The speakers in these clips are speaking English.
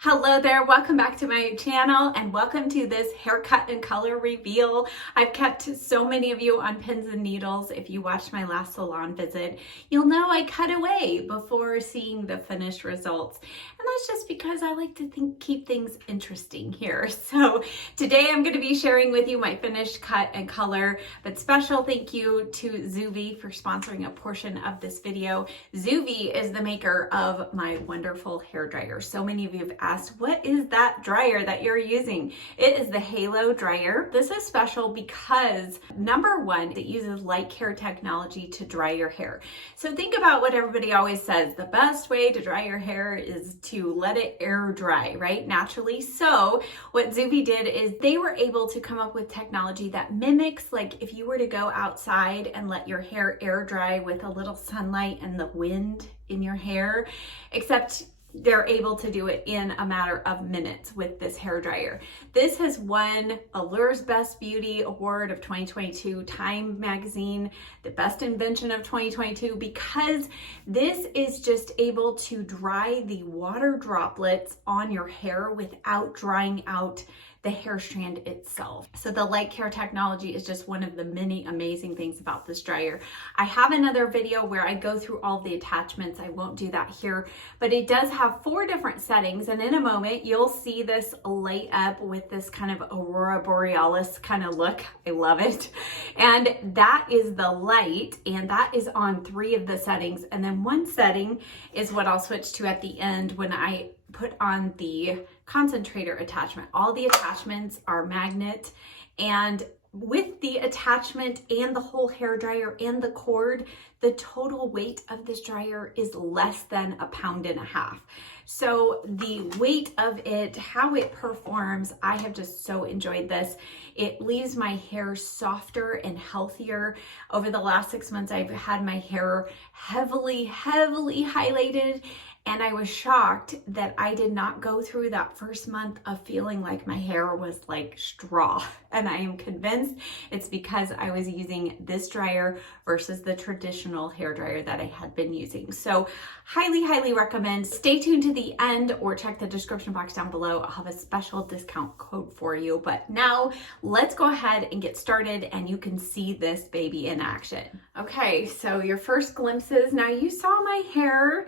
Hello there, welcome back to my channel and welcome to this haircut and color reveal. I've kept so many of you on pins and needles. If you watched my last salon visit, you'll know I cut away before seeing the finished results. And that's just because I like to keep things interesting here. So today I'm going to be sharing with you my finished cut and color, but special thank you to Zoya for sponsoring a portion of this video. Zoya is the maker of my wonderful hair dryer. So many of you have asked, what is that dryer that you're using? It is the Halo dryer. This is special because number one, it uses light care technology to dry your hair. So think about what everybody always says, the best way to dry your hair is to let it air dry, right? Naturally. So what Zoya did is they were able to come up with technology that mimics, like if you were to go outside and let your hair air dry with a little sunlight and the wind in your hair, except they're able to do it in a matter of minutes with this hair dryer. This has won Allure's Best Beauty Award of 2022, Time Magazine, the Best Invention of 2022, because this is just able to dry the water droplets on your hair without drying out the hair strand itself. So the light care technology is just one of the many amazing things about this dryer. I have another video where I go through all the attachments. I won't do that here, but it does have 4 different settings. And in a moment, you'll see this light up with this kind of aurora borealis kind of look. I love it. And that is the light, and that is on 3 of the settings. And then one setting is what I'll switch to at the end when I put on the concentrator attachment. All the attachments are magnet, and with the attachment and the whole hair dryer and the cord, the total weight of this dryer is less than 1.5 pounds. So the weight of it, how it performs, I have just so enjoyed this. It leaves my hair softer and healthier. Over the last 6 months, I've had my hair heavily highlighted, and I was shocked that I did not go through that first month of feeling like my hair was like straw. And I am convinced it's because I was using this dryer versus the traditional hair dryer that I had been using. So highly recommend. Stay tuned to the end or check the description box down below. I'll have a special discount code for you. But now let's go ahead and get started and you can see this baby in action. Okay, so your first glimpses. Now you saw my hair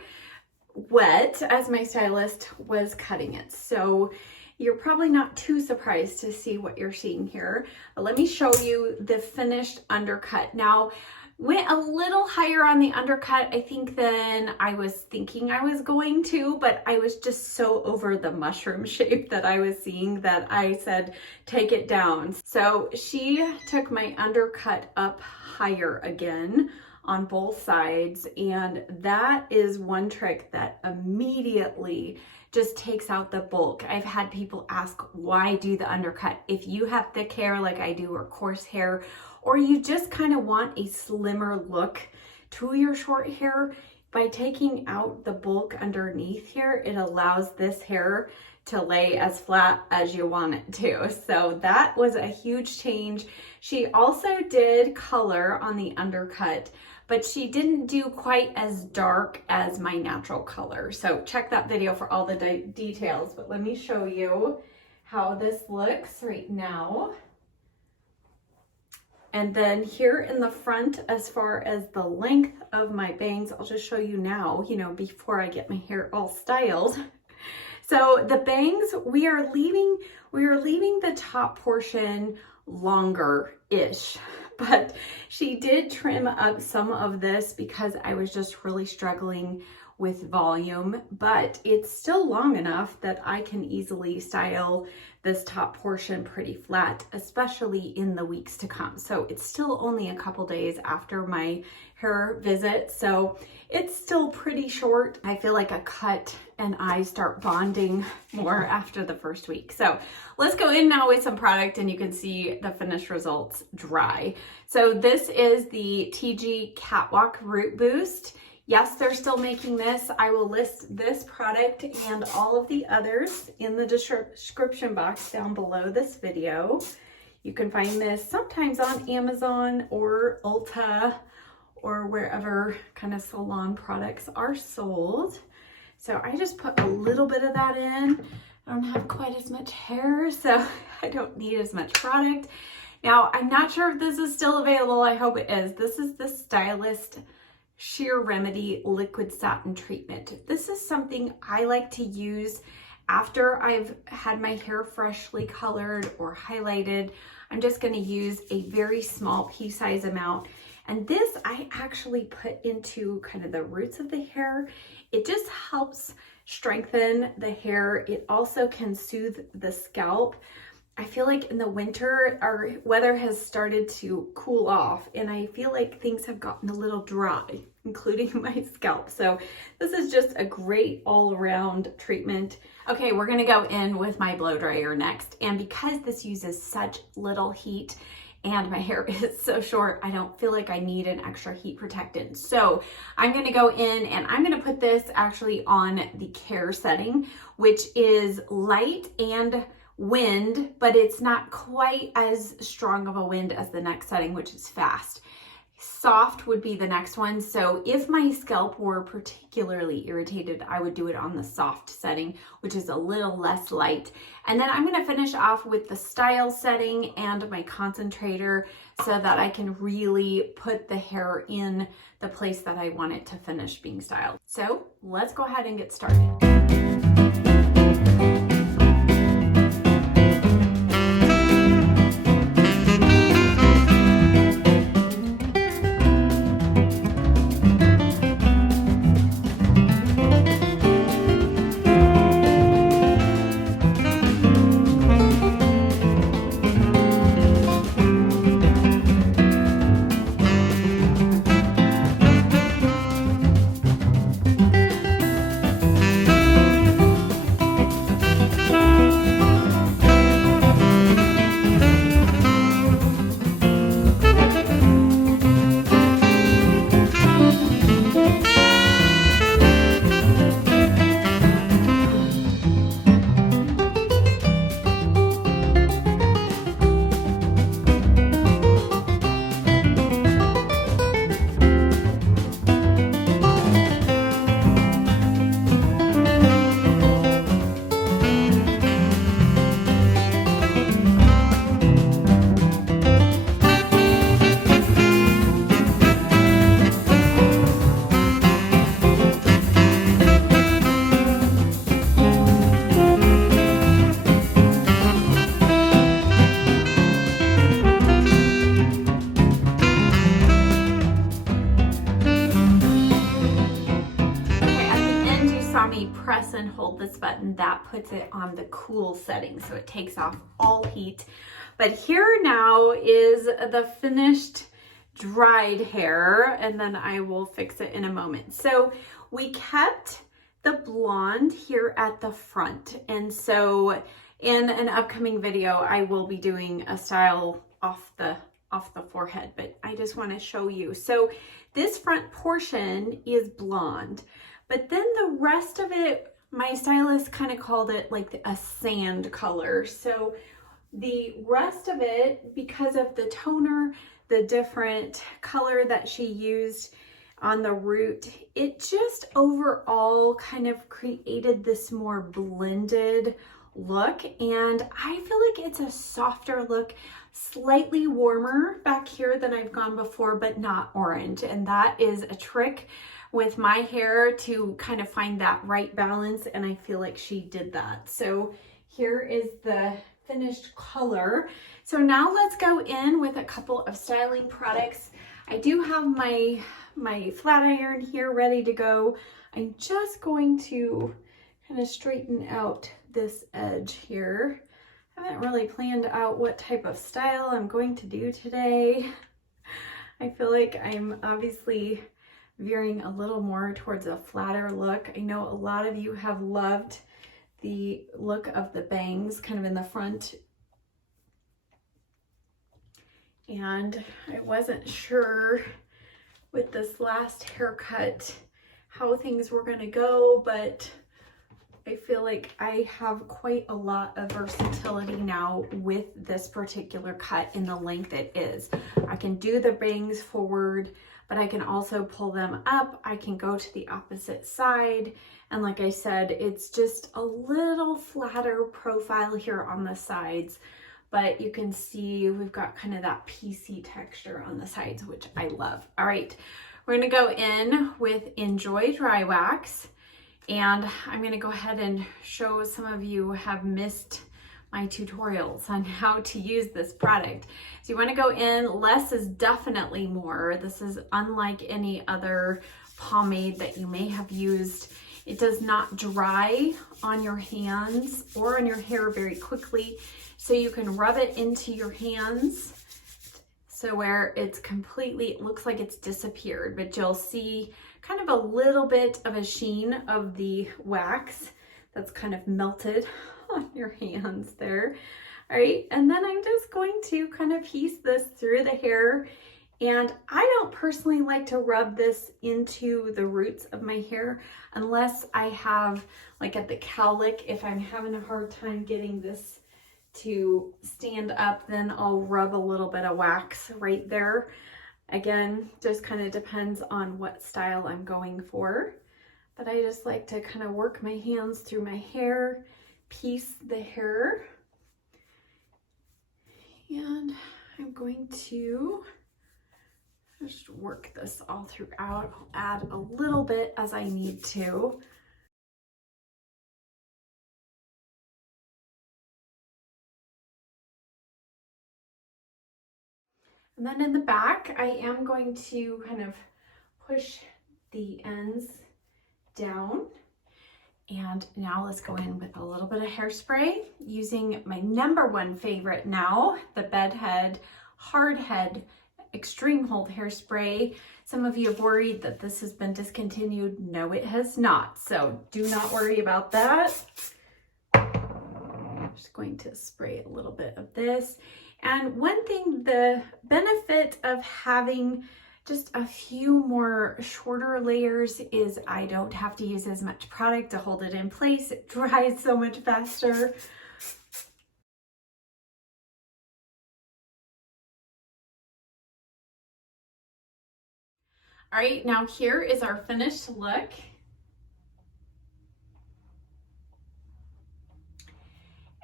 wet as my stylist was cutting it, so you're probably not too surprised to see what you're seeing here. But let me show you the finished undercut. Now, went a little higher on the undercut, I think, than I was thinking I was going to, but I was just so over the mushroom shape that I was seeing that I said, take it down. So she took my undercut up higher again on both sides, and that is one trick that immediately just takes out the bulk. I've had people ask, why do the undercut? If you have thick hair like I do, or coarse hair, or you just kind of want a slimmer look to your short hair, by taking out the bulk underneath here, it allows this hair to lay as flat as you want it to. So that was a huge change. She also did color on the undercut, but she didn't do quite as dark as my natural color. So check that video for all the details, but let me show you how this looks right now. And then here in the front, as far as the length of my bangs, I'll just show you now, before I get my hair all styled. So the bangs, we are leaving the top portion longer-ish, but she did trim up some of this because I was just really struggling with volume, but it's still long enough that I can easily style this top portion pretty flat, especially in the weeks to come. So it's still only a couple days after my hair visit, so it's still pretty short. I feel like a cut and I start bonding more after the first week. So let's go in now with some product and you can see the finished results dry. So this is the TG Catwalk Root Boost. Yes, they're still making this. I will list this product and all of the others in the description box down below this video. You can find this sometimes on Amazon or Ulta or wherever kind of salon products are sold. So I just put a little bit of that in. I don't have quite as much hair, so I don't need as much product. Now, I'm not sure if this is still available. I hope it is. This is the Stylist Sheer Remedy Liquid Satin Treatment. This is something I like to use after I've had my hair freshly colored or highlighted. I'm just going to use a very small pea size amount. And this I actually put into kind of the roots of the hair. It just helps strengthen the hair. It also can soothe the scalp. I feel like in the winter, our weather has started to cool off and I feel like things have gotten a little dry, including my scalp. So this is just a great all around treatment. Okay, we're gonna go in with my blow dryer next. And because this uses such little heat and my hair is so short, I don't feel like I need an extra heat protectant. So I'm gonna go in and I'm gonna put this actually on the care setting, which is light and wind, but it's not quite as strong of a wind as the next setting, which is fast. Soft would be the next one. So if my scalp were particularly irritated, I would do it on the soft setting, which is a little less light. And then I'm going to finish off with the style setting and my concentrator so that I can really put the hair in the place that I want it to finish being styled. So let's go ahead and get started. Press and hold this button, that puts it on the cool setting, so it takes off all heat. But here now is the finished dried hair, and then I will fix it in a moment. So we kept the blonde here at the front, and so in an upcoming video I will be doing a style off the forehead, but I just want to show you. So this front portion is blonde, but then the rest of it, my stylist kind of called it like a sand color. So the rest of it, because of the toner, the different color that she used on the root, it just overall kind of created this more blended look. And I feel like it's a softer look, slightly warmer back here than I've gone before, but not orange. And that is a trick with my hair to kind of find that right balance, and I feel like she did that. So here is the finished color. So now let's go in with a couple of styling products. I do have my flat iron here ready to go. I'm just going to kind of straighten out this edge here. I haven't really planned out what type of style I'm going to do today. I feel like I'm obviously veering a little more towards a flatter look. I know a lot of you have loved the look of the bangs kind of in the front. And I wasn't sure with this last haircut how things were gonna go, but I feel like I have quite a lot of versatility now with this particular cut in the length it is. I can do the bangs forward, but I can also pull them up. I can go to the opposite side. And like I said, it's just a little flatter profile here on the sides, but you can see we've got kind of that Pixie texture on the sides, which I love. All right, we're gonna go in with Enjoy Dry Wax, and I'm gonna go ahead and show some of you have missed my tutorials on how to use this product. So you wanna go in, less is definitely more. This is unlike any other pomade that you may have used. It does not dry on your hands or on your hair very quickly, so you can rub it into your hands so where it's completely, it looks like it's disappeared, but you'll see kind of a little bit of a sheen of the wax that's kind of melted on your hands there. All right, and then I'm just going to kind of piece this through the hair. And I don't personally like to rub this into the roots of my hair unless I have, like at the cowlick, if I'm having a hard time getting this to stand up, then I'll rub a little bit of wax right there. Again, just kind of depends on what style I'm going for. But I just like to kind of work my hands through my hair, piece the hair. And I'm going to just work this all throughout. I'll add a little bit as I need to. And then in the back, I am going to kind of push the ends down. And now let's go in with a little bit of hairspray using my #1 favorite now, the Bedhead Hard Head Extreme Hold Hairspray. Some of you have worried that this has been discontinued. No, it has not. So do not worry about that. I'm just going to spray a little bit of this. And one thing, the benefit of having just a few more shorter layers is I don't have to use as much product to hold it in place. It dries so much faster. All right, now here is our finished look.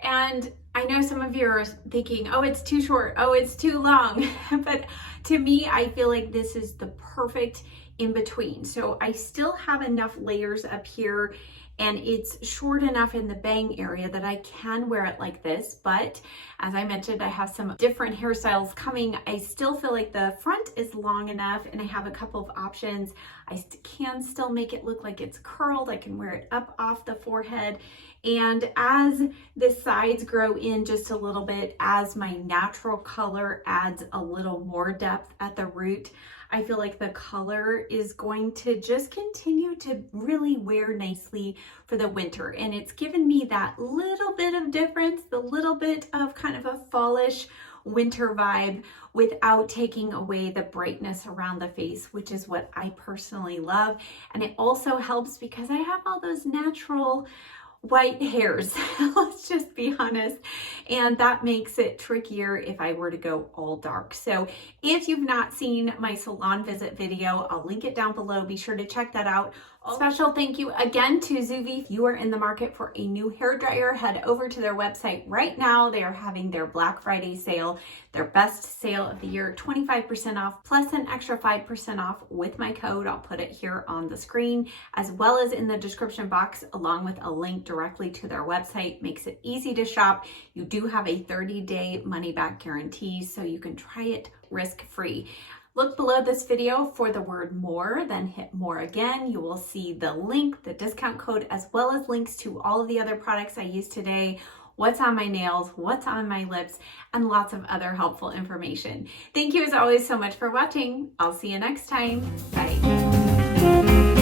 And I know some of you are thinking, oh, it's too short, oh, it's too long. But to me, I feel like this is the perfect in between. So I still have enough layers up here, and it's short enough in the bang area that I can wear it like this. But as I mentioned, I have some different hairstyles coming. I still feel like the front is long enough, and I have a couple of options. I can still make it look like it's curled. I can wear it up off the forehead. And as the sides grow in just a little bit, as my natural color adds a little more depth at the root, I feel like the color is going to just continue to really wear nicely for the winter. And it's given me that little bit of difference, the little bit of kind of a fallish winter vibe without taking away the brightness around the face, which is what I personally love. And it also helps because I have all those natural white hairs, let's just be honest, and that makes it trickier if I were to go all dark. So if you've not seen my salon visit video, I'll link it down below. Be sure to check that out. Special thank you again to Zoya. If you are in the market for a new hairdryer, head over to their website right now. They are having their Black Friday sale, their best sale of the year, 25% off plus an extra 5% off with my code. I'll put it here on the screen as well as in the description box, along with a link directly to their website. Makes it easy to shop. You do have a 30-day money-back guarantee, so you can try it risk-free. Look below this video for the word more, then hit more again. You will see the link, the discount code, as well as links to all of the other products I used today, what's on my nails, what's on my lips, and lots of other helpful information. Thank you as always so much for watching. I'll see you next time. Bye.